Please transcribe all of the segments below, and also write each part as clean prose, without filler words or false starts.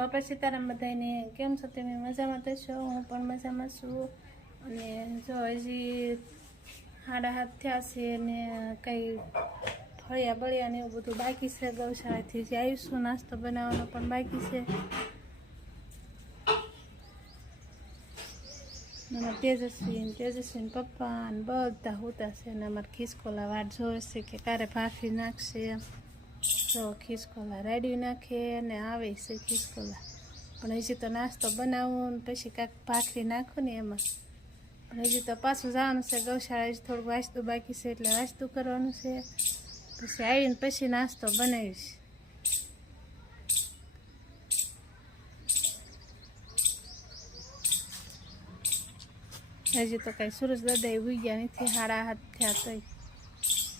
બાપા સીતારામ બધાને કેમ છો તમે? મજામાં તો છો? હું પણ મજામાં છું. અને જો હજી 7:30 થયા છે અને કંઈ ફળિયા બળિયા ને એવું બધું બાકી છે. ગૌશાળાથી જે આવીશું નાસ્તો બનાવવાનો પણ બાકી છે. તેજસ્વી પપ્પા અને બધા હોતા છે અને અમારે ખિસકોલા વાટ જોવે છે કે કારે ભાખરી નાખશે. તો ખિસકોલા રેડી નાખે અને આવે છે ખિસકોલા. પણ હજી તો નાસ્તો બનાવું ને પછી કાંઈક ભાખરી નાખું ને એમાં. પણ હજી તો પાછું જવાનું છે ગૌશાળા. હજી થોડુંક વાસ્તુ બાકી છે એટલે વાસ્તુ કરવાનું છે. પછી આવીને પછી નાસ્તો બનાવીશ. હજી તો કાંઈ સૂરજ દાદા ઉગ્યા નથી. 7:30 થયા તોય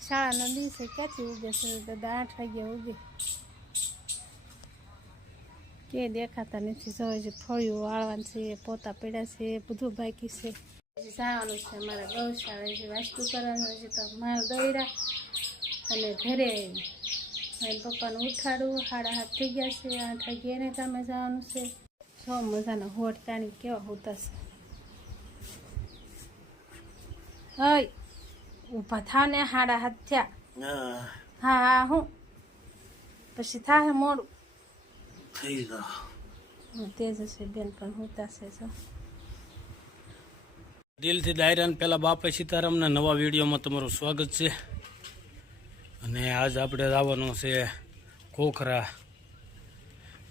શાળાનો દિવસે ક્યાંથી ઉગે સૂરજ દાદા? 8 વાગ્યા ઉગે કે દેખાતા નથી. જો હજી ફળિયું વાળવાનું છે, પોતા પડ્યા છે, બધું બાકી છે. હજી જવાનું છે અમારા ગૌશાળા. હજી વાસ્તુ કરવાનું. હજી તો માલ દોર્યા અને ઘરે આવી પપ્પાને ઉઠાડું. 7:30 થઈ ગયા છે. 8 વાગે એને કામે જવાનું છે. જો મજાના હોટ તાણી કેવા હોતા છે. હઈ ઊભા થા ને. 7:30 થયા. હા હું પછી થાય મોડું થઈ ગયું. તેજસ્વી બેન પણ હોતા છે. જો દિલથી ડાયરાન પહેલાં બાપા સીતારામના નવા વિડીયોમાં તમારું સ્વાગત છે. અને આજ આપણે આવવાનું છે ખોખરા.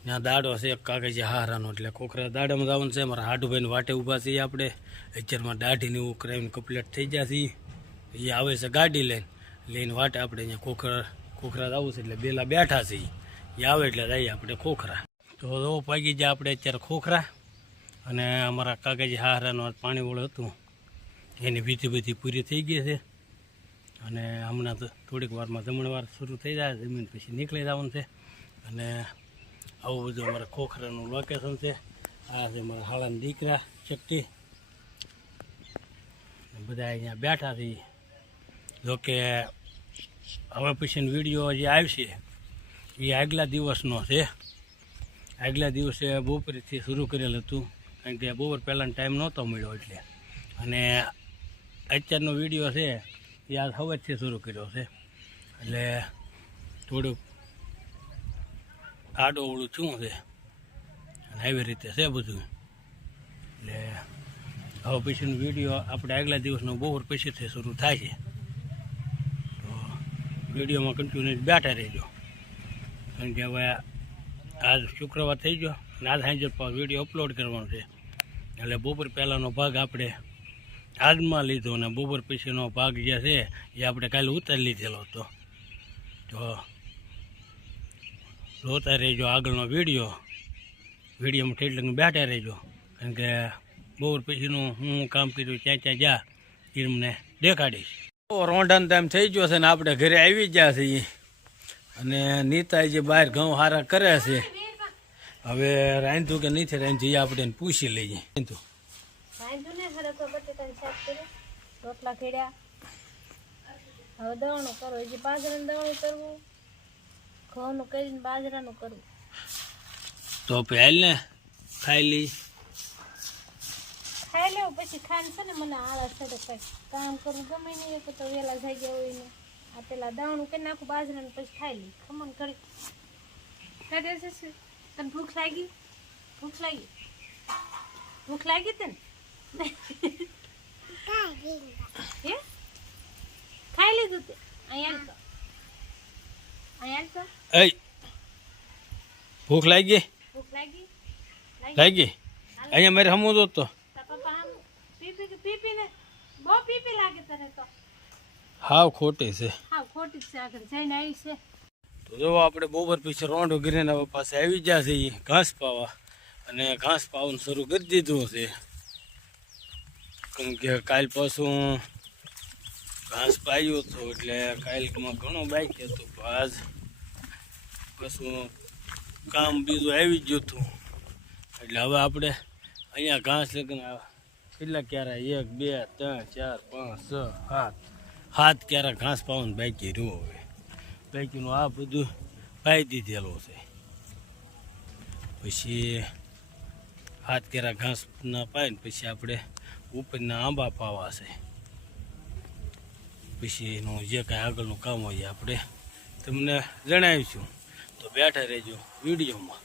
ત્યાં દાડો છે કાગજી હારાનો, એટલે ખોખરા દાડામાં જવાનું છે. મારા હાડુભાઈને વાટે ઊભા છીએ આપણે. અત્યારમાં દાઢીને એવું કરાવીને કમ્પ્લીટ થઈ ગયા છીએ. એ આવે છે ગાડી લઈને વાટે. આપણે અહીંયા ખોખરા જવું છે એટલે બેલા બેઠા છે. એ આવે એટલે જઈએ આપણે ખોખરા. તો પાકી જાય આપણે અત્યારે ખોખરા. અને અમારા કાગજી હારાનું પાણી વળ હતું એની વિધિ બધી પૂરી થઈ ગઈ છે. અને હમણાં તો થોડીક વારમાં જમણવાર શરૂ થઈ જાય. જમીન પછી નીકળી જવાનું છે. અને આવું બધું અમારા ખોખરાનું લોકેશન છે. આ છે મારા હાળાના દીકરા શક્તિ. બધા અહીંયા બેઠા છે. જોકે હવે પછીનો વિડીયો જે આવશે એ આગલા દિવસનો છે. આગલા દિવસે બપોરથી શરૂ કરેલ હતું, કારણ કે બપોર પહેલાંનો ટાઈમ નહોતો મળ્યો એટલે. અને અત્યારનો વિડીયો છે એ આજ સવારથી શરૂ કર્યો છે. એટલે થોડુંક આડોવળું શું છે અને આવી રીતે છે બધું. એટલે હવે પછીનો વિડીયો આપણે આગલા દિવસનો બપોર પછીથી શરૂ થાય છે. તો વિડીયોમાં કન્ટિન્યુ બેઠા રહેજો, કારણ કે હવે આજ શુક્રવાર થઈ ગયો અને આજ સાંજે વિડીયો અપલોડ કરવાનો છે. એટલે બપોર પહેલાંનો ભાગ આપણે આજમાં લીધો અને બપોર પછીનો ભાગ જે છે એ આપણે કાલે ઉતારી લીધેલો હતો. તો જોતા રહેજો આગળનો વિડીયોમાં ઠેઠ બેઠા રહેજો, કારણ કે બપોર પછીનું હું કામ કર્યું ક્યાં જા એ મને દેખાડીશ. રોંઢાનો ટાઈમ થઈ ગયો છે ને આપણે ઘરે આવી ગયા છીએ. અને નીતાઈ જે બહાર ઘઉં હારા કરે છે. હવે રાંધ્યું કે નથી રાંધ્યું એ આપણે પૂછી લઈએ. રોટલા ખેડ્યા. હવે દવણું કરવું. હજી બાજરાનું દવણું કરવું, ઘઉંનું કરીને બાજરાનું કરવું. તો પહેલ ને ખાઈ લેવું. પછી ખાઈને છે ને મને આળસ ચડે. કઈ કામ કરવું ગમે નહીં. એક તો વહેલા થઈ ગયા હોય ને આ પેલા દવણું કરી નાખું બાજરાનું, પછી ખાઈ લઈ. ખમણ કરી તને ભૂખ લાગી? ભૂખ લાગી તને? ખાઈ લીધું તે? અહીંયા ભૂખ લાગી? અહીંયા મારે હમું તો પીપી લાગે તને તો. હાવ ખોટી છે. ખોટી છે. આગળ જઈને આવી છે. તો જો આપણે બપોર પછી રોંઢો ગીરીને હવે પાસે આવી ગયા છે ઘાસ પાવા. અને ઘાસ પાવાનું શરૂ કરી દીધું છે, કેમ કે કાલ પાછું ઘાસ પાયું હતું એટલે કાલમાં ઘણું બાકી હતું. આજ પાછું કામ બીજું આવી ગયું હતું. એટલે હવે આપણે અહીંયા ઘાસ લગન કેટલા ક્યારા 1 2 3 4 5 6 7 ક્યારા ઘાસ પાવાનું બાકી રહ્યું. હવે બાકીનું આ બધું પાઈ દીધેલું છે. પછી હાથ કેરા ઘાસના પાય ને પછી આપણે ઉપરના આંબા પાવા છે. પછી એનું જે કાંઈ આગળનું કામ હોય આપણે તમને જણાવીશું. તો બેઠા રહેજો વિડીયોમાં.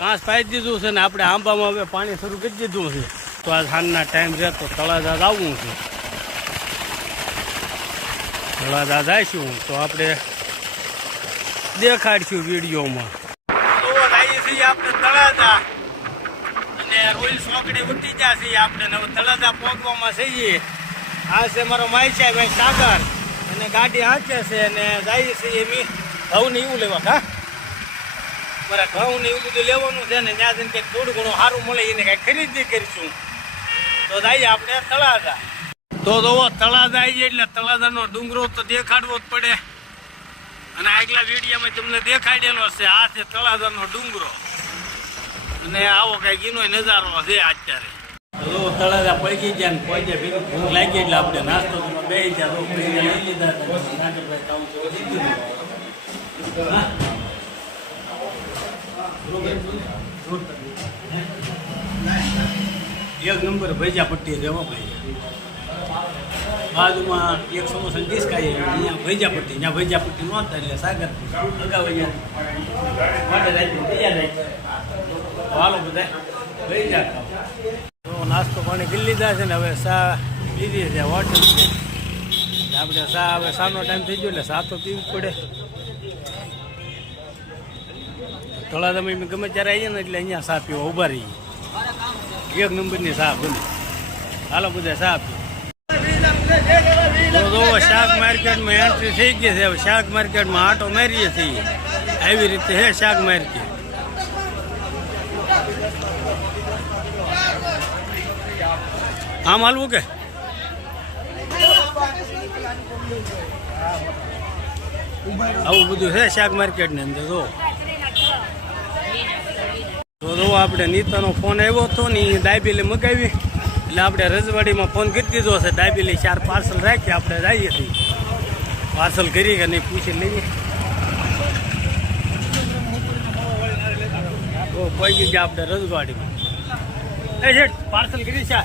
ઘાસ પાઈ દીધું છે ને આપણે આંબામાં હવે પાણી શરૂ કરી દીધું છે. તો આ સાંજના ટાઈમ રહે તો તળાજા આવવું છે. તળાજા જઈશું તો આપણે દેખાડશું વિડીયોમાં. તો જઈએ છીએ આપણે તળાજા અને રોયલ ચોકડી ઉઠી ગયા છીએ આપણે તળાજા પહોંચવામાં છીએ. આ છે મારો માઈ સાહેબ ભાઈ સાગર અને ગાડી હાંચે છે અને જઈએ છીએ એમ ઘઉં ને એવું લેવા. હા મારા ઘઉં ને એવું બધું લેવાનું છે ને ત્યાં જઈને કંઈક થોડું ઘણું સારું મળે એને કંઈક ખરીદી કરીશું. તો જઈએ આપણે તળાજા. તો જોવો તળાજા આવી એટલે તળાજાનો ડુંગરો તો દેખાડવો જ પડે અને આગલા વિડીયોમાં તમને દેખાડેલો છે. આ છે તળાજાનો ડુંગરો અને આવો કઈક એનો નજારો છે અત્યારે. હલો તળાજા પૈકી ગયા ને પહોંચ્યા ભીનું ભૂખ લાગી એટલે આપણે નાસ્તો બે ગયા લઈ લીધા. એક નંબર ભજીયા પટ્ટી રેવા ભાઈ. બાજુમાં એક સમોસા ડીશ ખાઈએ અહીંયા ભજીયા પટ્ટી. ત્યાં ભજીયા પટ્ટી નહોતા એટલે સાગર અગાઉ માટે રાખી તૈયાર રાખી. હાલો બધા ભજીયા ખાવ. તો નાસ્તો પાણી કરી લીધા છે ને હવે ચા લીધી છે હોટલ છે. આપણે ચા હવે ચાનો ટાઈમ થઈ ગયો એટલે ચા તો પીવું પડે. તળાજામાં ગમે ત્યારે આવીએ ને એટલે અહીંયા ચા પીવા ઊભા રહીએ. એક નંબરની ચા બને. હાલો બધા ચા પીએ. તો જો શાક માર્કેટમાં એન્ટ્રી થઈ ગઈ છે. હવે શાક માર્કેટમાં આટો મારીએ છીએ. આવી રીતે છે શાક માર્કેટ. આમ હાલવું કે આવું બધું છે શાક માર્કેટની અંદર. તો આપણે નીતાનો ફોન આવ્યો હતો ને એ દાબેલી મગાવી એટલે આપણે રજવાડીમાં ફોન કરી દીધો છે. દાબેલી 4 પાર્સલ રાખી આપણે જઈએ છીએ. પાર્સલ કરી કે નહીં પૂછી લઈએ. તો પહોંચી ગયા આપણે રજવાડીમાં. એ શેઠ પાર્સલ કરી છે.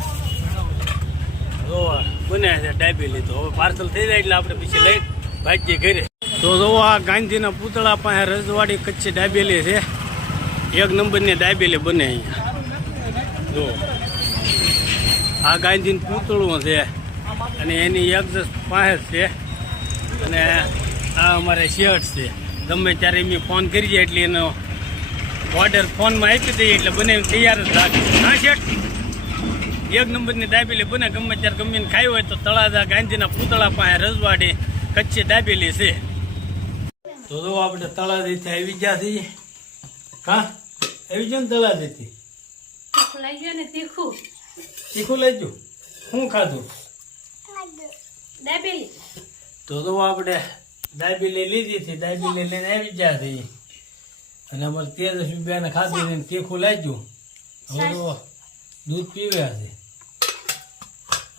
બને છે દાબેલી. તો હવે પાર્સલ થઈ જાય એટલે આપણે પછી લઈને ભાગીએ ઘરે. તો જો આ ગાંધીના પૂતળા પાસે રજવાડી કચ્છી દાબેલી છે. એક નંબરની દાબેલી બને અહીંયા. જો આ ગાંધીનું પૂતળું છે અને એની એક્ઝેસ પાસે છે અને આ અમારે શર્ટ છે. ગમે ત્યારે એમ ફોન કરીએ એટલે એનો ઓર્ડર ફોનમાં આપી દઈએ એટલે બને તૈયાર જ રાખે. હા શર્ટ એક નંબરની દાબેલી બને. ગમે ત્યારે ગમે ખાઈ હોય તો તળાજા ગાંધીના પૂતળા પાસે રજવાડી કચ્છી દાબેલી છે. તો જો આપણે તળાજાથી આવી ગયા છીએ. હા આવી ગયો ને તળાજાથી. તીખું લઈ ગયું. શું ખાધું? દાબેલી. તો આપણે દાબેલી લીધી હતી. દાબેલી લઈને આવી ગયા હતી અને અમારે તેજસ્વી બેને ખાધી ને તીખું લાગ્યું. હવે તો દૂધ પીવ્યા છે.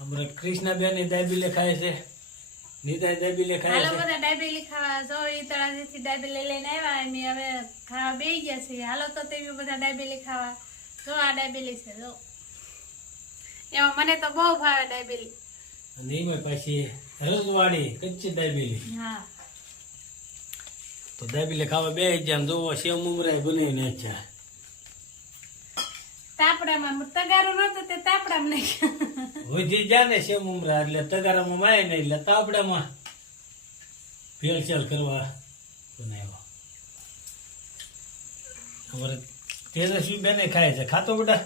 અમારે કૃષ્ણાબેન દાબેલી ખાય છે. નીતા દાબેલી ખાય છે. હાલો બધા દાબેલી ખાવા. જો એ તળાજાથી દાબેલી લઈને આવ્યા અમે હવે ખાવા બેસી ગયા છીએ. હાલો તો તે બધા દાબેલી ખાવા. જો આ દાબેલી છે. જો એમાં મને તો બહુ ભાવે દાબેલી. અને એમાં પછી રજવાડી કચ્છી દાબેલી. હા તો દાબેલી ખાવા બે ગયા. જોવો સેવ મુમરાય બનાવીને છે. તાપડામાં તગારું નતું તે તાપડામાં નહીં. વધી જા ને સેવ મુમરા એટલે તગારામાં માય નહીં એટલે તાપડામાં ફેરચેલ કરવા બનાવ્યો. અમારે તેજસ્વી બેને ખાય છે. ખાતો બેટા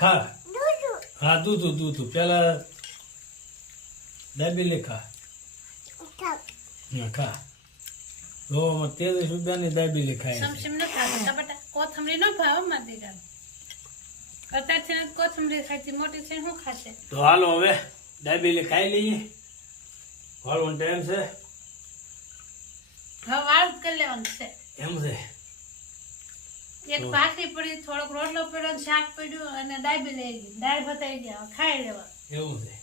ખા. હા દૂધું પેલા દાબેલી ખા. ખા. જો તેજસ્વી બેને દાબેલી ખાય છે. સમસમ ન ખાતા બટા. કોથમરી ન ભાવ માં દીકરા. અત્યારથી કોથમરી ખાતી મોટી છે શું ખાશે? તો હાલો હવે દાબેલી ખાઈ લઈએ. વાળવાનો ટાઈમ છે. હવે વાળ કરી લેવાનું છે. એમ છે. એક ભાખરી પડી, થોડોક રોટલો પડ્યો, શાક પડ્યું અને દાબેલી આવી ગઈ. દાળ ભાત આવી ગયા. ખાઈ લેવા. એવું છે.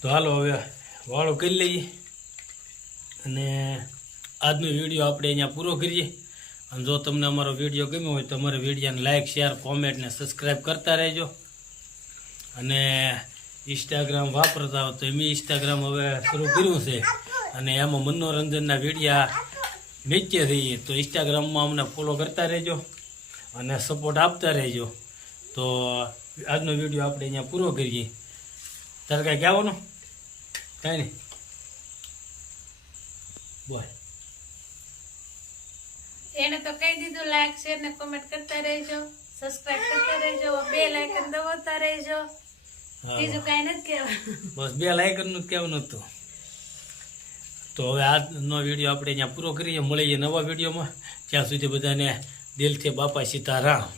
તો હાલો હવે વાળો કરી લઈએ અને આજનો વિડીયો આપણે અહીંયા પૂરો કરીએ. અને જો તમને અમારો વિડીયો ગમ્યો હોય તો અમારા વિડીયોને લાઇક શેર કોમેન્ટ ને સબસ્ક્રાઈબ કરતા રહેજો. અને ઇન્સ્ટાગ્રામ વાપરતા હો તો એમ ઇન્સ્ટાગ્રામ હવે શરૂ કર્યું છે અને એમાં મનોરંજનના વિડીયા નીચે થઈએ તો ઇન્સ્ટાગ્રામમાં અમને ફોલો કરતા રહેજો અને સપોર્ટ આપતા રહેજો. તો આજનો વિડીયો આપણે અહીંયા પૂરો કરીએ. તારે કાંઈ કહેવાનું? કાંઈ નહીં, બોલ. એને તો કહી દીધું, લાઈક શેર ને કોમેન્ટ કરતા રહેજો, સબસ્ક્રાઇબ કરતા રહેજો, બેલ આઇકન દબાવતા રહેજો. બીજું કાંઈ નથી કહેવાનું. બસ બે લાઇકનનું જ કહેવાનું હતું. તો હવે આજનો વિડીયો આપણે અહીંયા પૂરો કરીએ. મળીએ નવા વિડીયોમાં. ત્યાં સુધી બધાને દિલથી બાપા સીતારામ.